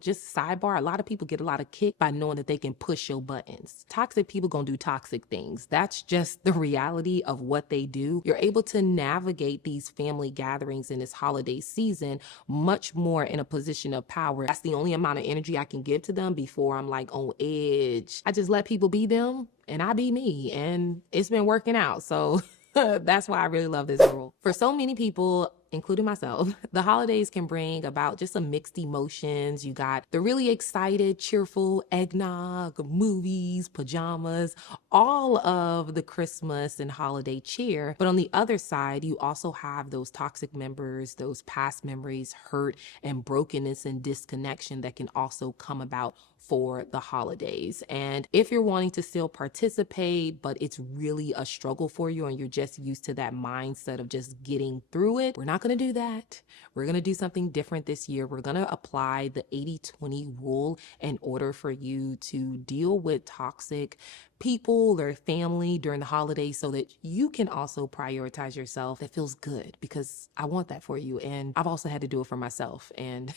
just sidebar, a lot of people get a lot of kick by knowing that they can push your buttons. Toxic people gonna do toxic things. That's just the reality of what they do. You're able to navigate these family gatherings in this holiday season much more in a position of power. That's the only amount of energy I can give to them before I'm like on edge. I just let people be them and I be me, and it's been working out. So that's why I really love this rule. For so many people, including myself, the holidays can bring about just some mixed emotions. You got the really excited, cheerful eggnog, movies, pajamas, all of the Christmas and holiday cheer. But on the other side, you also have those toxic members, those past memories, hurt and brokenness and disconnection that can also come about for the holidays. And if you're wanting to still participate, but it's really a struggle for you and you're just used to that mindset of just getting through it, we're not going to do that. We're going to do something different this year. We're going to apply the 80-20 rule in order for you to deal with toxic people or family during the holidays so that you can also prioritize yourself. That feels good, because I want that for you. And I've also had to do it for myself. And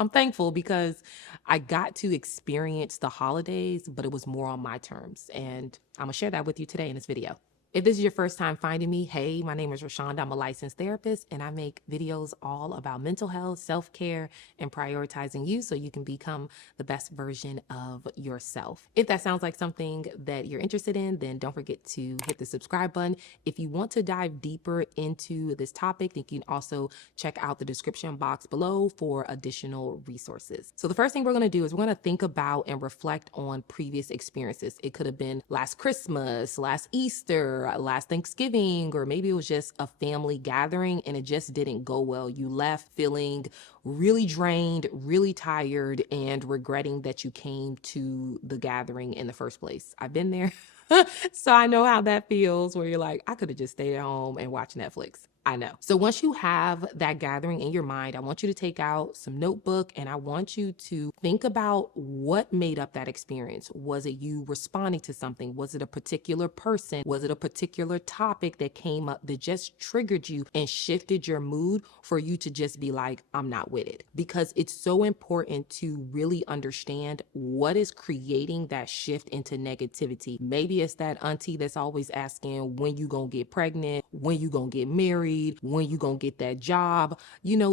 I'm thankful because I got to experience the holidays, but it was more on my terms. And I'm gonna share that with you today in this video. If this is your first time finding me, hey, my name is Rashonda. I'm a licensed therapist, and I make videos all about mental health, self-care, and prioritizing you so you can become the best version of yourself. If that sounds like something that you're interested in, then don't forget to hit the subscribe button. If you want to dive deeper into this topic, then you can also check out the description box below for additional resources. So the first thing we're going to do is we're going to think about and reflect on previous experiences. It could have been last Christmas, last Easter, last Thanksgiving, or maybe it was just a family gathering and it just didn't go well. You left feeling really drained, really tired, and regretting that you came to the gathering in the first place. I've been there. So I know how that feels, where you're like, I could have just stayed at home and watched Netflix. I know. So once you have that gathering in your mind, I want you to take out some notebook and I want you to think about what made up that experience. Was it you responding to something? Was it a particular person? Was it a particular topic that came up that just triggered you and shifted your mood for you to just be like, I'm not with it? Because it's so important to really understand what is creating that shift into negativity. Maybe it's that auntie that's always asking when you gonna get pregnant, when you gonna get married, when you gonna get that job,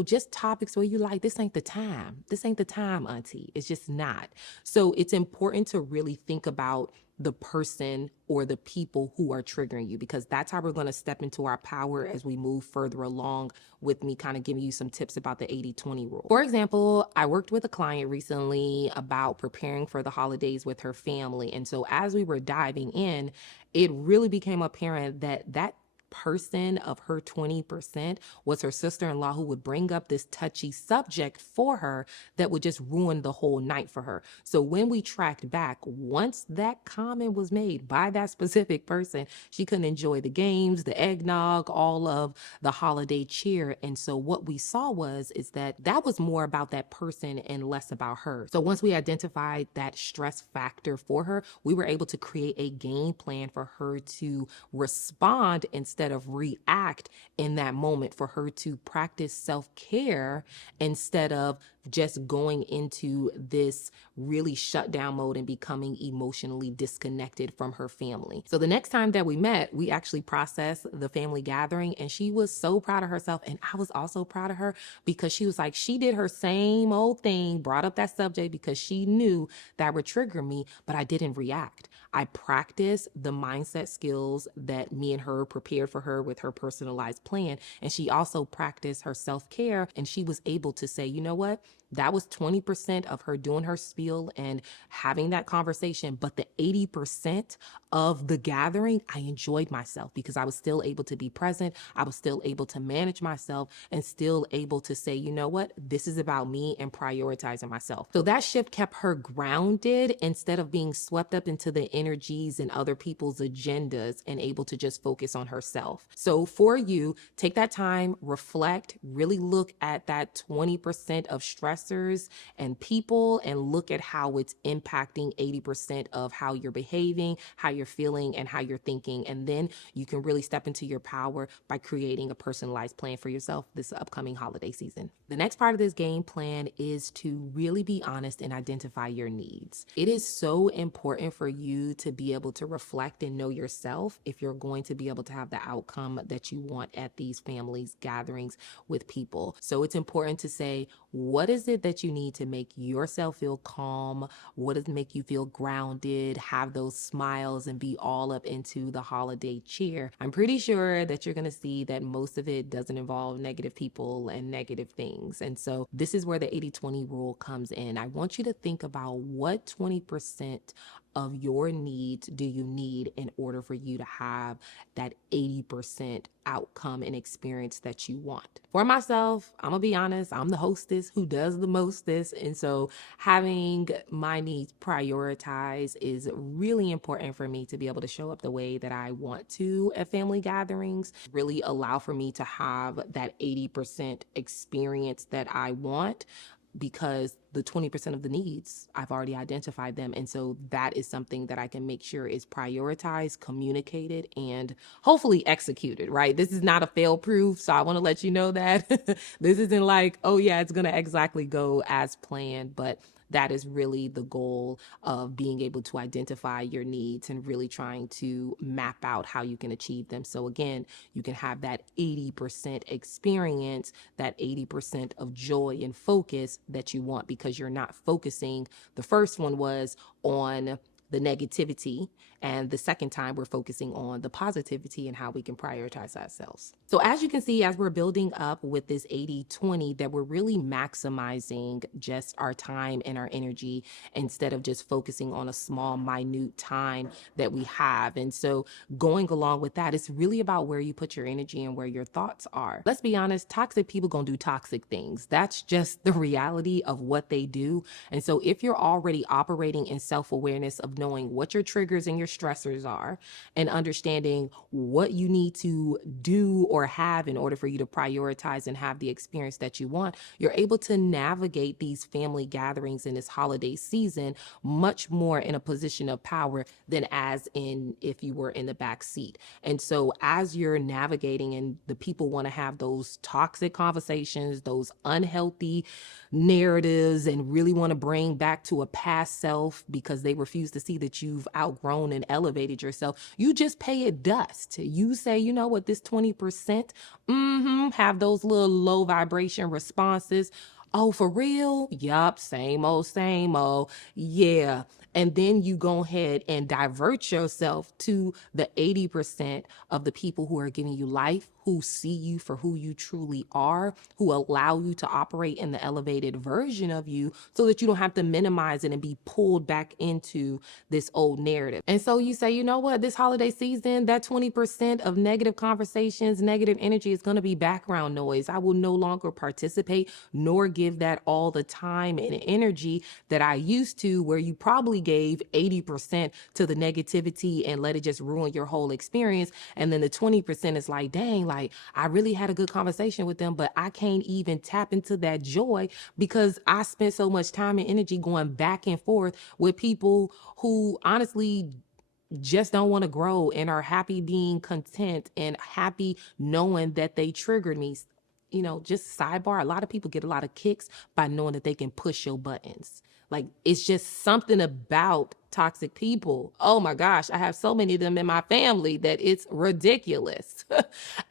just topics where you like, this ain't the time. This ain't the time, auntie. It's just not. So it's important to really think about the person or the people who are triggering you, because that's how we're going to step into our power as we move further along with me kind of giving you some tips about the 80-20 rule. For example, I worked with a client recently about preparing for the holidays with her family. And so as we were diving in, it really became apparent that that person of her 20% was her sister-in-law, who would bring up this touchy subject for her that would just ruin the whole night for her. So when we tracked back, once that comment was made by that specific person, she couldn't enjoy the games, the eggnog, all of the holiday cheer. And so what we saw is that was more about that person and less about her. So once we identified that stress factor for her, we were able to create a game plan for her to respond instead of react in that moment, for her to practice self-care instead of just going into this really shut down mode and becoming emotionally disconnected from her family. So the next time that we met, we actually processed the family gathering, and she was so proud of herself. And I was also proud of her, because she was like, she did her same old thing, brought up that subject because she knew that would trigger me, but I didn't react. I practiced the mindset skills that me and her prepared for her with her personalized plan. And she also practiced her self-care, and she was able to say, you know what? That was 20% of her doing her spiel and having that conversation. But the 80% of the gathering, I enjoyed myself because I was still able to be present. I was still able to manage myself and still able to say, you know what, this is about me and prioritizing myself. So that shift kept her grounded instead of being swept up into the energies and other people's agendas, and able to just focus on herself. So for you, take that time, reflect, really look at that 20% of stress stressors and people and look at how it's impacting 80% of how you're behaving, how you're feeling, and how you're thinking. And then you can really step into your power by creating a personalized plan for yourself this upcoming holiday season. The next part of this game plan is to really be honest and identify your needs. It is so important for you to be able to reflect and know yourself if you're going to be able to have the outcome that you want at these families gatherings with people. So it's important to say, what is it that you need to make yourself feel calm? What does make you feel grounded, have those smiles, and be all up into the holiday cheer? I'm pretty sure that you're going to see that most of it doesn't involve negative people and negative things. And so this is where the 80-20 rule comes in. I want you to think about what 20% of your needs do you need in order for you to have that 80% outcome and experience that you want. For myself, I'm gonna be honest, I'm the hostess who does the mostest. And so having my needs prioritized is really important for me to be able to show up the way that I want to at family gatherings, really allow for me to have that 80% experience that I want, because the 20% of the needs, I've already identified them. And so that is something that I can make sure is prioritized, communicated, and hopefully executed, right? This is not a fail proof. So I want to let you know that this isn't like, oh yeah, it's going to exactly go as planned, but that is really the goal of being able to identify your needs and really trying to map out how you can achieve them. So again, you can have that 80% experience, that 80% of joy and focus that you want, because you're not focusing. The first one was on the negativity, and the second time we're focusing on the positivity and how we can prioritize ourselves. So as you can see, as we're building up with this 80-20, that we're really maximizing just our time and our energy instead of just focusing on a small, minute time that we have. And so going along with that, it's really about where you put your energy and where your thoughts are. Let's be honest, toxic people gonna do toxic things. That's just the reality of what they do. And so if you're already operating in self-awareness of knowing what your triggers and your stressors are and understanding what you need to do or have in order for you to prioritize and have the experience that you want, you're able to navigate these family gatherings in this holiday season much more in a position of power than as in if you were in the back seat. And so as you're navigating and the people want to have those toxic conversations, those unhealthy narratives, and really want to bring back to a past self because they refuse to see that you've outgrown and elevated yourself, you just pay it dust. You say, you know what, this 20%, have those little low vibration responses. Oh, for real? Yup, same old, yeah. And then you go ahead and divert yourself to the 80% of the people who are giving you life, who see you for who you truly are, who allow you to operate in the elevated version of you so that you don't have to minimize it and be pulled back into this old narrative. And so you say, you know what, this holiday season, that 20% of negative conversations, negative energy is going to be background noise. I will no longer participate nor give that all the time and energy that I used to, where you probably gave 80% to the negativity and let it just ruin your whole experience. And then the 20% is like, dang, like I really had a good conversation with them, but I can't even tap into that joy because I spent so much time and energy going back and forth with people who honestly just don't want to grow and are happy being content and happy knowing that they triggered me. You know, just sidebar, a lot of people get a lot of kicks by knowing that they can push your buttons. Like, it's just something about toxic people. Oh my gosh, I have so many of them in my family that it's ridiculous.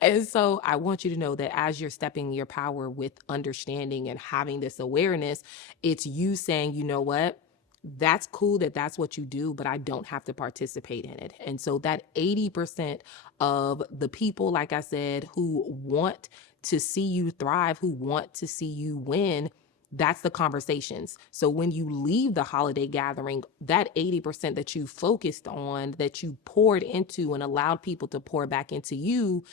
And so I want you to know that as you're stepping your power with understanding and having this awareness, it's you saying, you know what? That's cool that that's what you do, but I don't have to participate in it. And so that 80% of the people, like I said, who want to see you thrive, who want to see you win, that's the conversations. So when you leave the holiday gathering, that 80% that you focused on, that you poured into and allowed people to pour back into you,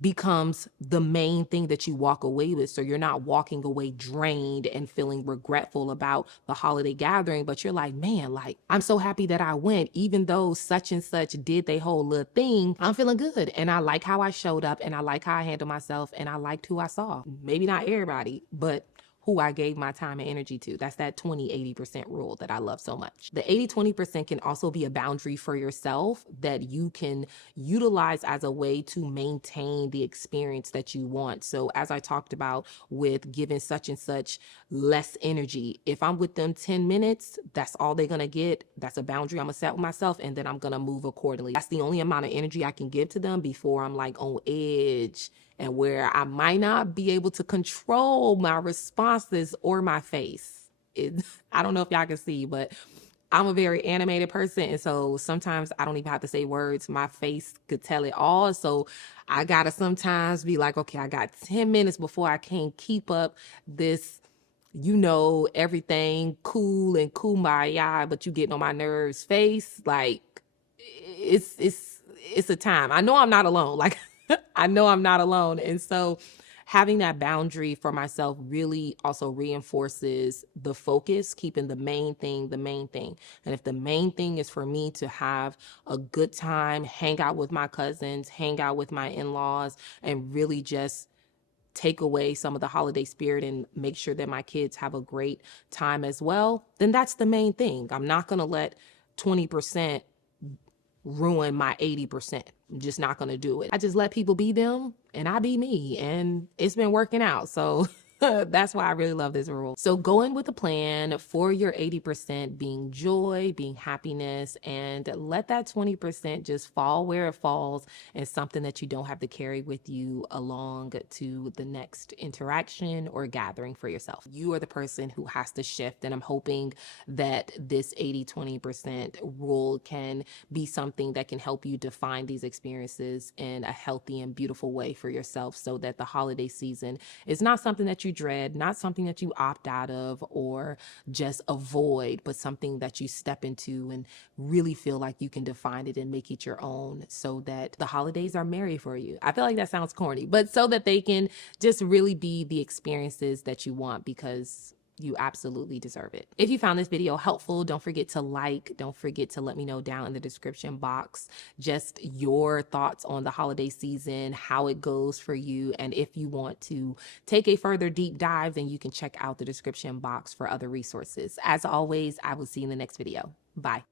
becomes the main thing that you walk away with. So you're not walking away drained and feeling regretful about the holiday gathering, but you're like, man, like I'm so happy that I went, even though such and such did their whole little thing. I'm feeling good. And I like how I showed up and I like how I handled myself and I liked who I saw. Maybe not everybody, but who I gave my time and energy to. That's that 20-80% rule that I love so much. The 80-20% can also be a boundary for yourself that you can utilize as a way to maintain the experience that you want. So as I talked about with giving such and such less energy, if I'm with them 10 minutes, that's all they're going to get. That's a boundary I'm going to set with myself, and then I'm going to move accordingly. That's the only amount of energy I can give to them before I'm like on edge, and where I might not be able to control my responses or my face. I don't know if y'all can see, but I'm a very animated person. And so sometimes I don't even have to say words. My face could tell it all. So I got to sometimes be like, okay, I got 10 minutes before I can't keep up this, everything cool and kumbaya, but you getting on my nerves face. Like it's a time. I know I'm not alone. Like I know I'm not alone. And so having that boundary for myself really also reinforces the focus, keeping the main thing the main thing. And if the main thing is for me to have a good time, hang out with my cousins, hang out with my in-laws, and really just take away some of the holiday spirit and make sure that my kids have a great time as well, then that's the main thing. I'm not going to let 20% ruin my 80%. I'm just not going to do it. I just let people be them and I be me, and it's been working out. So that's why I really love this rule. So go in with a plan for your 80% being joy, being happiness, and let that 20% just fall where it falls, and something that you don't have to carry with you along to the next interaction or gathering for yourself. You are the person who has to shift, and I'm hoping that this 80-20% rule can be something that can help you define these experiences in a healthy and beautiful way for yourself, so that the holiday season is not something that you dread, not something that you opt out of or just avoid, but something that you step into and really feel like you can define it and make it your own, so that the holidays are merry for you. I feel like that sounds corny, but so that they can just really be the experiences that you want, because you absolutely deserve it. If you found this video helpful, don't forget to don't forget to let me know down in the description box just your thoughts on the holiday season, how it goes for you. And if you want to take a further deep dive, then you can check out the description box for other resources. As always, I will see you in the next video. Bye.